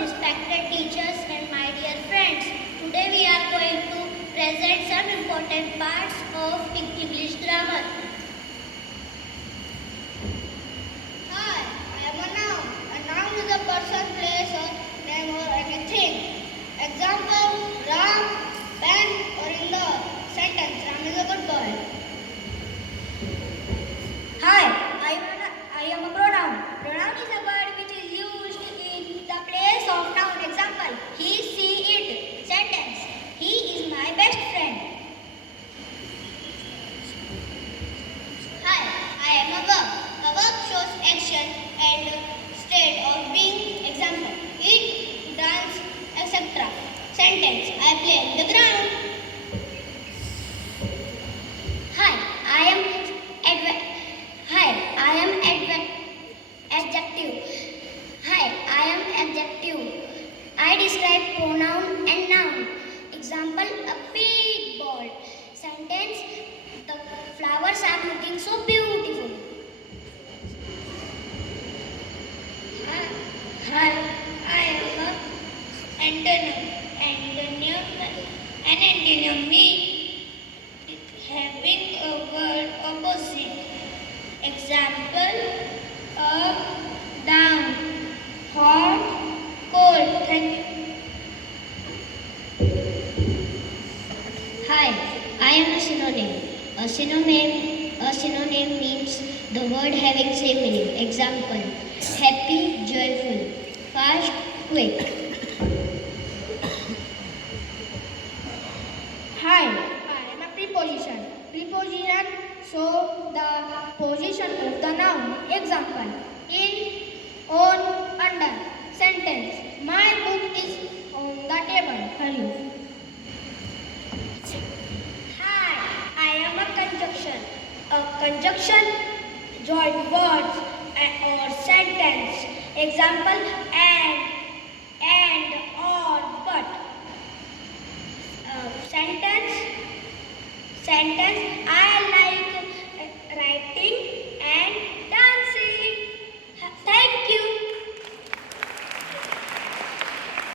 respected teachers and my dear friends. Today we are going to present some important parts of English grammar. Hi, I am a noun. A noun is a person, place or name or anything. Example, Ram, Ben or Indore. Sentence, Ram is a good boy. Hi, I am a pronoun. Pronoun is a word which is used in the place of noun. Example, he, she, it. Sentence, he is my best friend. Hi, I am a verb. A verb shows action and state of being. Example, eat, dance, etc. Sentence, I play on the ground. Adjective. Hi, I am adjective. I describe pronoun and noun. Example, a big ball. Sentence, the flowers are looking so beautiful. Hi, I am a antonym. An antonym means having a word opposite. Example, up, down, hot, cold. Thank you. Hi, I am a synonym. A synonym means the word having same meaning. Example, happy, joyful, fast, quick. Hi, I am a preposition. Preposition show the position of the noun. Example, in, on, under. Sentence, my book is on the table. Hurry. Hi, I am a conjunction. A conjunction join words or sentence. Example,